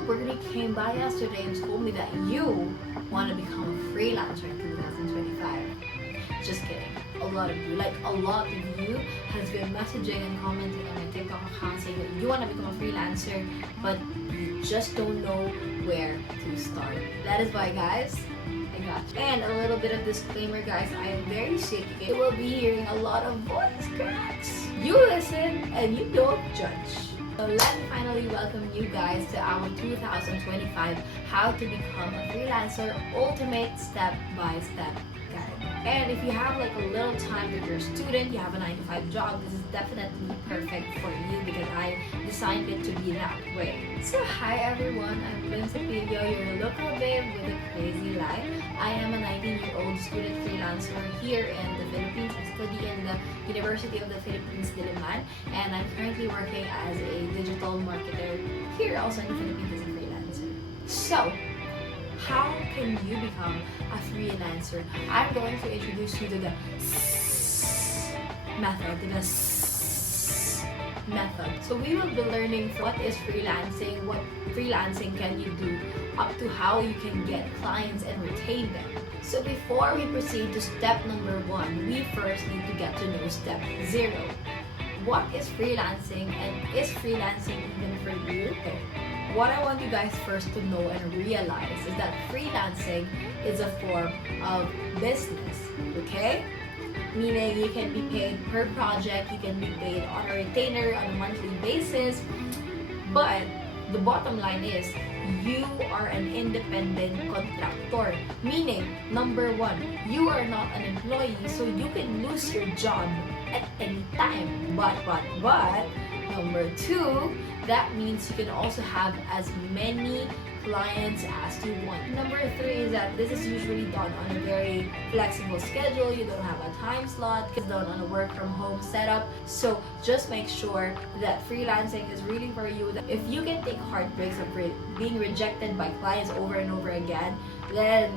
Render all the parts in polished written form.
celebrity came by yesterday and told me that you want to become a freelancer in 2025. Just kidding. A lot of you has been messaging and commenting on my TikTok account saying that you want to become a freelancer, but you just don't know where to start. That is why, guys, I got you. And a little bit of disclaimer, guys, I am very sick. You will be hearing a lot of voice cracks. You listen and you don't judge. So let me finally welcome you guys to our 2025 How to Become a Freelancer Ultimate Step-by-Step Guide. And if you have like a little time, if you're a student, you have a 9-to-5 job, this is definitely perfect for you because I designed it to be that way. So hi everyone, I'm Cepillo, your local babe with a crazy life. I am a 19-year-old student freelancer here in the Philippines. I study in the University of the Philippines, Diliman, and I'm currently working as a digital marketer here also in the Philippines as a freelancer. So, how can you become a freelancer? I'm going to introduce you to the method. So we will be learning what is freelancing, what freelancing can you do, up to how you can get clients and retain them. So before we proceed to step number 1, we first need to get to know step 0. What is freelancing, and is freelancing even for you? Okay. What I want you guys first to know and realize is that freelancing is a form of business, okay? Meaning you can be paid per project, you can be paid on a retainer on a monthly basis, but the bottom line is you are an independent contractor. Meaning, number 1, you are not an employee, so you can lose your job at any time. But, number 2, that means you can also have as many clients as you want. Number 3 is that this is usually done on a very flexible schedule. You don't have a time slot. It's done on a work from home setup. So just make sure that freelancing is really for you. That if you can take heartbreaks of being rejected by clients over and over again, then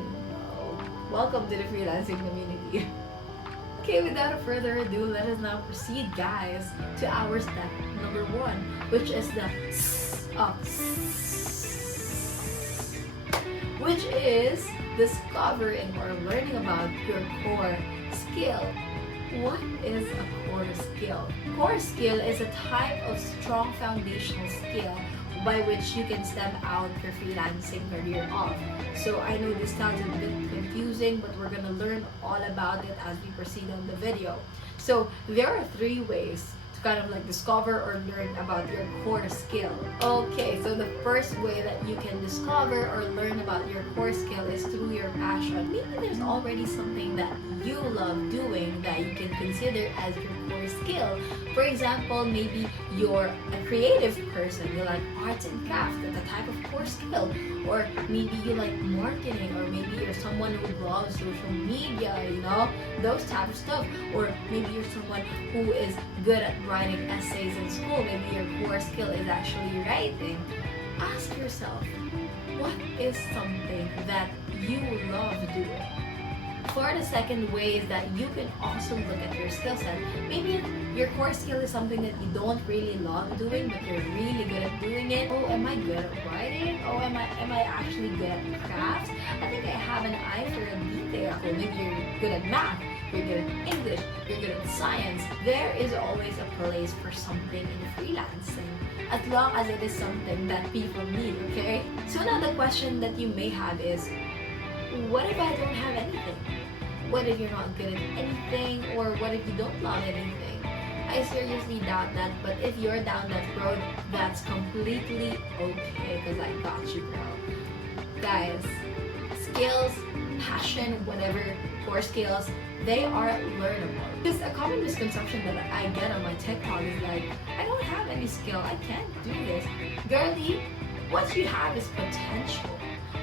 welcome to the freelancing community. Okay, without further ado, let us now proceed, guys, to our step number 1, which is the which is discovering or learning about your core skill. What is a core skill? Core skill is a type of strong foundational skill by which you can step out your freelancing career off. So I know this sounds a bit confusing, but we're gonna learn all about it as we proceed on the video. So there are 3 ways to kind of like discover or learn about your core skill. Okay, so the first way that you can discover or learn about your core skill is through your passion. Maybe there's already something that you love doing that you can consider as your core skill. For example, maybe you're a creative person, you like arts and crafts, that's a type of core skill. Or maybe you like marketing, or maybe you're someone who loves social media, you know, those type of stuff. Or maybe you're someone who is good at writing essays in school. Maybe your core skill is actually writing. Ask yourself, what is something that you love doing? For the second way is that you can also look at your skill set. Maybe your core skill is something that you don't really love doing, but you're really good at doing it. Oh, am I good at writing? Oh, am I actually good at crafts? I think I have an eye for a detail. Or maybe you're good at math, you're good at English, you're good at science. There is always a place for something in freelancing, as long as it is something that people need, okay? So now the question that you may have is, what if I don't have anything? What if you're not good at anything? Or what if you don't love anything? I seriously doubt that, but if you're down that road, that's completely okay, because I got you, girl. Guys, skills, passion, whatever, core skills, they are learnable. Because a common misconception that I get on my TikTok is like, I don't have any skill, I can't do this. Girlie, what you have is potential.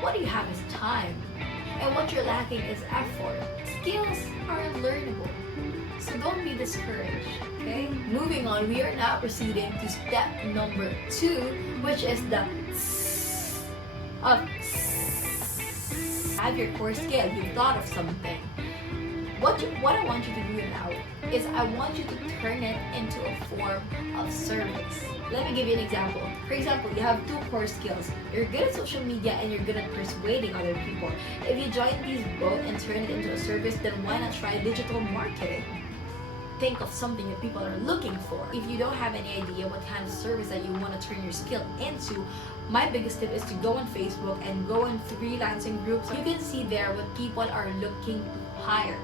What you have is time. And what you're lacking is effort. Skills are learnable, so don't be discouraged, okay? Moving on, we are now proceeding to step number 2, which is the have your core skill. You've thought of something. What I want you to do now is I want you to turn it into a form of service. Let me give you an example. For example, you have 2 core skills. You're good at social media and you're good at persuading other people. If you join these both and turn it into a service, then why not try digital marketing? Think of something that people are looking for. If you don't have any idea what kind of service that you want to turn your skill into, my biggest tip is to go on Facebook and go on freelancing groups. You can see there what people are looking to hire.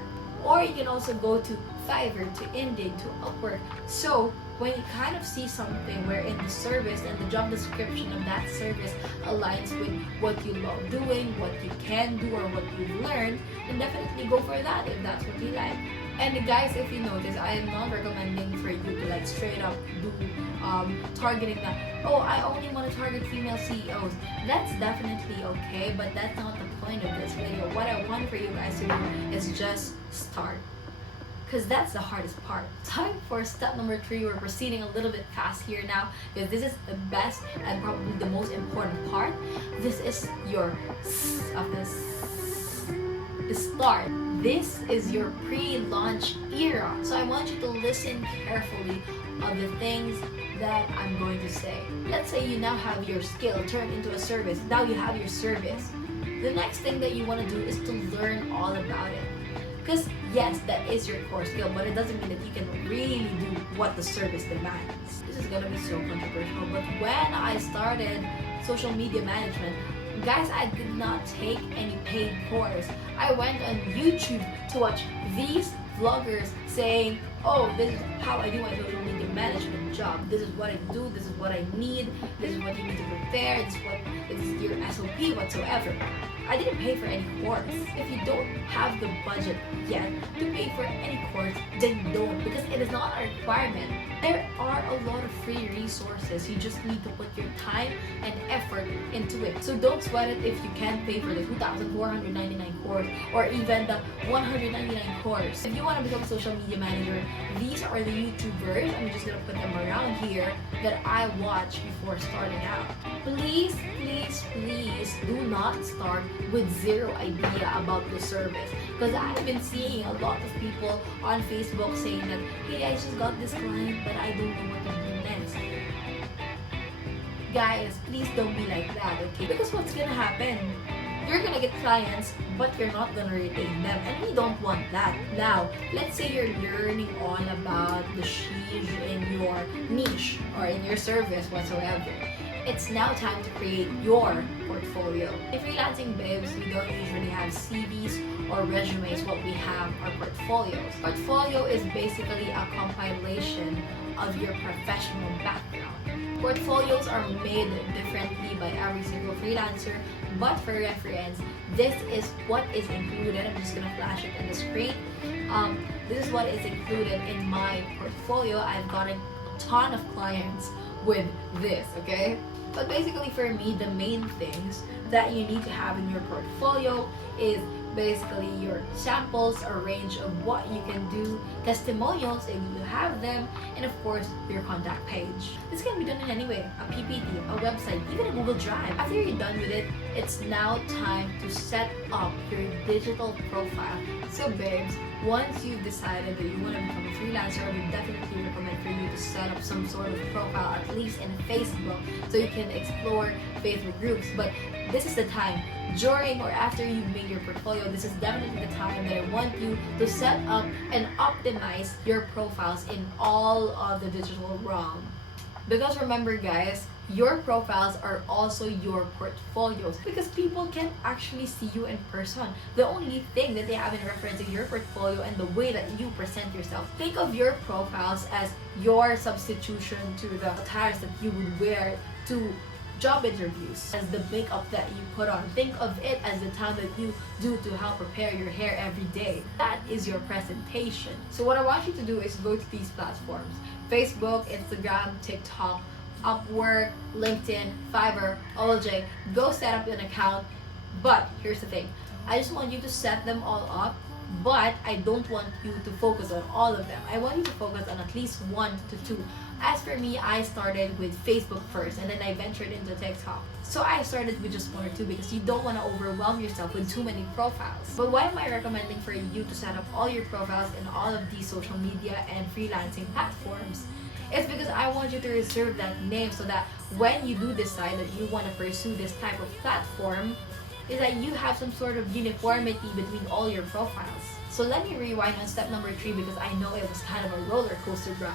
Or you can also go to Fiverr, to Indeed, to Upwork. So when you kind of see something wherein the service and the job description of that service aligns with what you love doing, what you can do, or what you've learned, then definitely go for that if that's what you like. And guys, if you notice, I am not recommending for you to like straight up do targeting that, oh, I only want to target female CEOs. That's definitely okay, but that's not the point of this video. What I want for you guys to do is just start. Because that's the hardest part. Time for step number 3. We're proceeding a little bit fast here now because this is the best and probably the most important part. This is your of this, the start. This is your pre-launch era. So I want you to listen carefully of the things that I'm going to say. Let's say you now have your skill turned into a service. Now you have your service. The next thing that you want to do is to learn all about it. Because yes, that is your core skill, but it doesn't mean that you can really do what the service demands. This is gonna be so controversial, but when I started social media management, guys, I did not take any paid course. I went on YouTube to watch these vloggers saying, oh, this is how I do my social media management job. This is what I do, this is what I need, this is what you need to prepare, this is your SOP whatsoever. I didn't pay for any course. If you don't have the budget yet to pay for any course, then don't, because it is not a requirement. There are a lot of free resources. You just need to put your time and effort into it. So don't sweat it if you can't pay for the 2,499 course or even the 199 course. If you want to become a social media manager, these are the YouTubers, I'm just gonna put them around here, that I watch before starting out. Please, please, please do not start with zero idea about the service, because I've been seeing a lot of people on Facebook saying that, hey, I just got this client but I don't know what to do next. Guys, please don't be like that, okay? Because what's gonna happen? You're gonna get clients, but you're not gonna retain them, and we don't want that. Now, let's say you're learning all about the sheesh in your niche or in your service whatsoever. It's now time to create your portfolio. In freelancing babes, we don't usually have CVs or resumes. What we have are portfolios. Portfolio is basically a compilation of your professional background. Portfolios are made differently by every single freelancer, but for reference, this is what is included. I'm just gonna flash it in the screen. This is what is included in my portfolio. I've gotten a ton of clients with this, okay? But basically for me, the main things that you need to have in your portfolio is basically your samples, a range of what you can do, testimonials if you have them, and of course your contact page. This can be done in any way: a PPT, a website, even a Google Drive. After you're done with it, it's now time to set up your digital profile. So babes, once you've decided that you want to become a freelancer, I would definitely recommend for you to set up some sort of profile, at least in Facebook, so you can explore Facebook groups. But this is the time, during or after you've made your portfolio, this is definitely the time that I want you to set up and optimize your profiles in all of the digital realm. Because remember guys, your profiles are also your portfolios, because people can actually see you in person. The only thing that they have in reference is your portfolio and the way that you present yourself. Think of your profiles as your substitution to the attires that you would wear to job interviews, as the makeup that you put on. Think of it as the time that you do to help prepare your hair every day. That is your presentation. So what I want you to do is go to these platforms: Facebook, Instagram, TikTok, Upwork, LinkedIn, Fiverr, OLJ. Go set up an account. But here's the thing, I just want you to set them all up But I don't want you to focus on all of them. I want you to focus on at least 1 to 2. As for me, I started with Facebook first and then I ventured into TikTok. So I started with just 1 or 2 because you don't want to overwhelm yourself with too many profiles. But why am I recommending for you to set up all your profiles in all of these social media and freelancing platforms? It's because I want you to reserve that name so that when you do decide that you want to pursue this type of platform, is that you have some sort of uniformity between all your profiles. So let me rewind on step number 3 because I know it was kind of a roller coaster ride.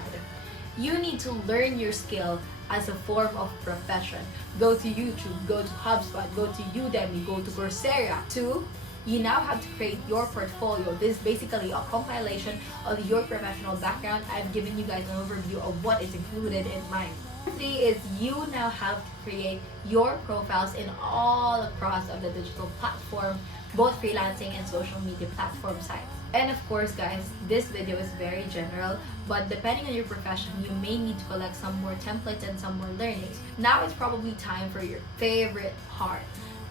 You need to learn your skill as a form of profession. Go to YouTube, go to HubSpot, go to Udemy, go to Coursera. 2, you now have to create your portfolio. This is basically a compilation of your professional background. I've given you guys an overview of what is included in mine. 3 is you now have to create your profiles in all across of the digital platform, both freelancing and social media platform sites. And of course guys, this video is very general, but depending on your profession, you may need to collect some more templates and some more learnings. Now it's probably time for your favorite part.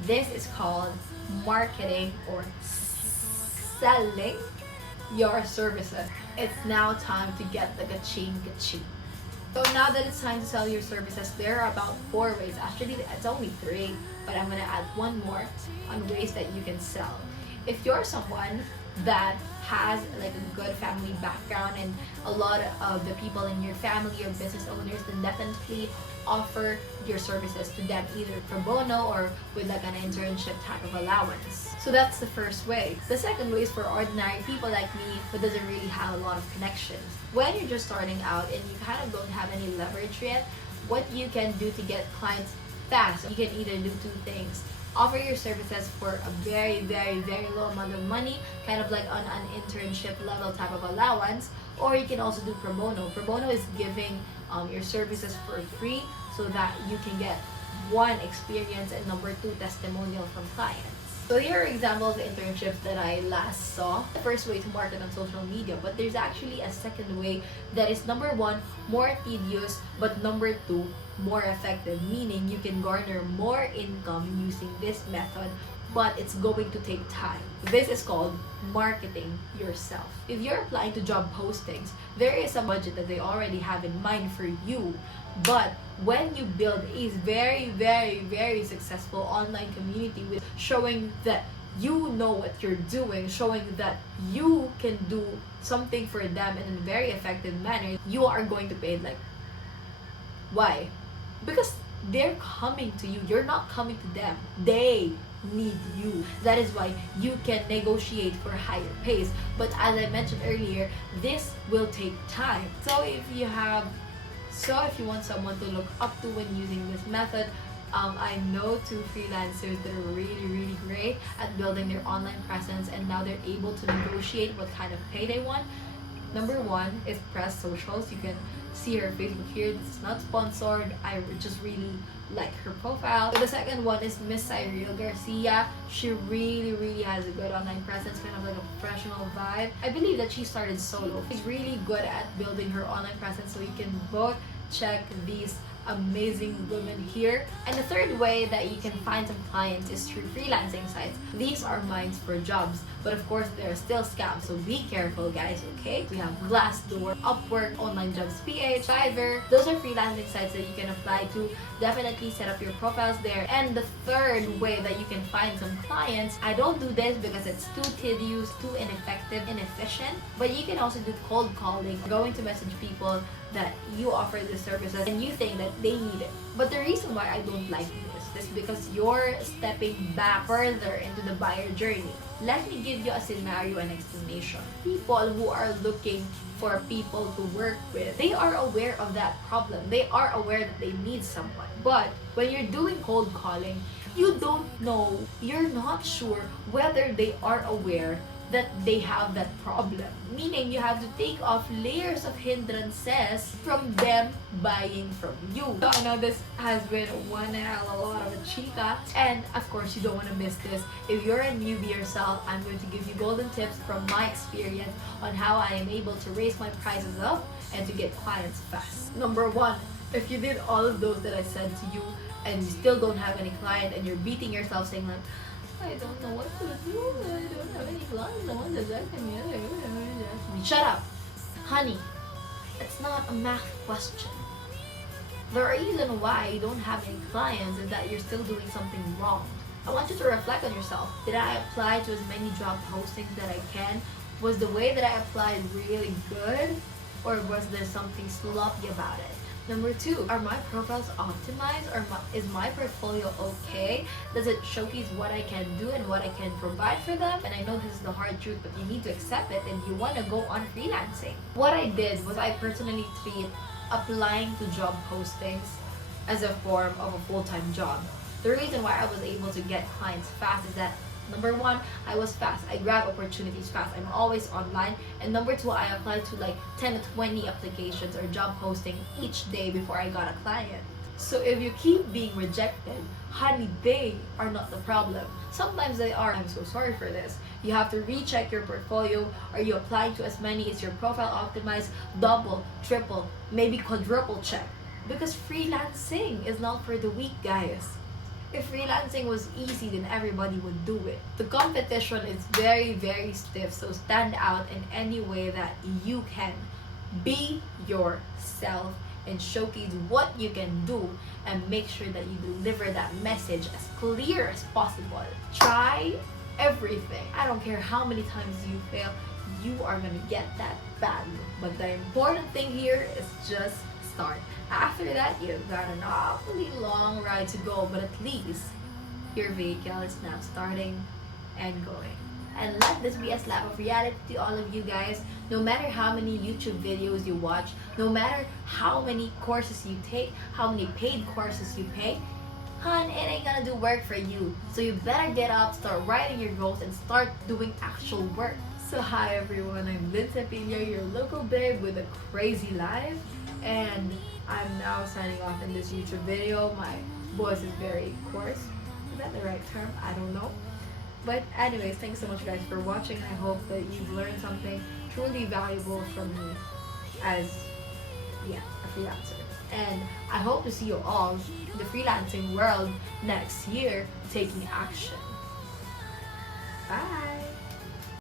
This is called marketing or selling your services. It's now time to get the ka-ching. So now that it's time to sell your services, there are about 4 ways. Actually, it's only 3, but I'm gonna add 1 more on ways that you can sell. If you're someone that has like a good family background and a lot of the people in your family or business owners, then definitely offer your services to them either pro bono or with like an internship type of allowance. So that's the first way. The second way is for ordinary people like me who doesn't really have a lot of connections. When you're just starting out and you kind of don't have any leverage yet, what you can do to get clients fast, you can either do 2 things. Offer your services for a very low amount of money, kind of like on an internship level type of allowance, or you can also do pro bono. Pro bono is giving your services for free so that you can get 1, experience, and number 2, testimonial from clients. So here are examples of internships that I last saw. The first way to market on social media, but there's actually a second way that is number 1, more tedious, but number 2, more effective, meaning you can garner more income using this method, but it's going to take time. This is called marketing yourself. If you're applying to job postings, there is a budget that they already have in mind for you. But when you build a very successful online community with showing that you know what you're doing, showing that you can do something for them in a very effective manner, you are going to pay it. Like, why? Because they're coming to you. You're not coming to them. They need you. That is why you can negotiate for higher pays. But as I mentioned earlier, this will take time. So if you want someone to look up to when using this method, I know 2 freelancers that are really great at building their online presence, and now they're able to negotiate what kind of pay they want. Number 1 is Press Socials. You can see her Facebook here. This is not sponsored. I just really like her profile. The second one is Miss Cyril Garcia. She really has a good online presence, kind of like a professional vibe. I believe that she started solo. She's really good at building her online presence, so you can both check these amazing women here. And the third way that you can find some clients is through freelancing sites. These are minds for jobs, but of course there are still scams, so be careful guys, okay? We have Glassdoor, Upwork, Online Jobs PH, Fiverr. Those are freelancing sites that you can apply to. Definitely set up your profiles there. And the third way that you can find some clients, I don't do this because it's too tedious, too ineffective, inefficient, but you can also do cold calling, going to message people that you offer the services and you think that they need it. But the reason why I don't like this is because you're stepping back further into the buyer journey. Let me give you a scenario and explanation. People who are looking for people to work with, they are aware of that problem. They are aware that they need someone. But when you're doing cold calling, you don't know, you're not sure whether they are aware that they have that problem. Meaning you have to take off layers of hindrances from them buying from you. So I know this has been one hell of a lot of a chica, and of course you don't want to miss this. If you're a newbie yourself, I'm going to give you golden tips from my experience on how I am able to raise my prices up and to get clients fast. Number 1, if you did all of those that I said to you and you still don't have any client and you're beating yourself saying like, I don't know what to do. I don't have any clients. No one does that. Shut up, honey. It's not a math question. The reason why you don't have any clients is that you're still doing something wrong. I want you to reflect on yourself. Did I apply to as many job postings that I can? Was the way that I applied really good? Or was there something sloppy about it? Number 2, are my profiles optimized, or is my portfolio okay? Does it showcase what I can do and what I can provide for them? And I know this is the hard truth, but you need to accept it and you want to go on freelancing. What I did was I personally treat applying to job postings as a form of a full-time job. The reason why I was able to get clients fast is that number 1, I was fast. I grab opportunities fast. I'm always online. And number 2, I applied to like 10 to 20 applications or job posting each day before I got a client. So if you keep being rejected, honey, they are not the problem. Sometimes they are. I'm so sorry for this. You have to recheck your portfolio. Are you applying to as many? Is your profile optimized? Double, triple, maybe quadruple check. Because freelancing is not for the weak, guys. If freelancing was easy, then everybody would do it. The competition is very, very stiff, so stand out in any way that you can. Be yourself and showcase what you can do, and make sure that you deliver that message as clear as possible. Try everything. I don't care how many times you fail, you are gonna get that bag. But the important thing here is just start. After that, you've got an awfully long ride to go, but at least your vehicle is now starting and going. And let this be a slap of reality to all of you guys. No matter how many YouTube videos you watch, no matter how many courses you take, how many paid courses you pay, hun, it ain't gonna do work for you. So you better get up, start writing your goals, and start doing actual work. So hi everyone, I'm Cepillo, your local babe with a crazy life. And I'm now signing off in this YouTube video. My voice is very coarse. Is that the right term? I don't know. But anyways, thanks so much guys for watching. I hope that you've learned something truly valuable from me as a freelancer. And I hope to see you all in the freelancing world next year taking action.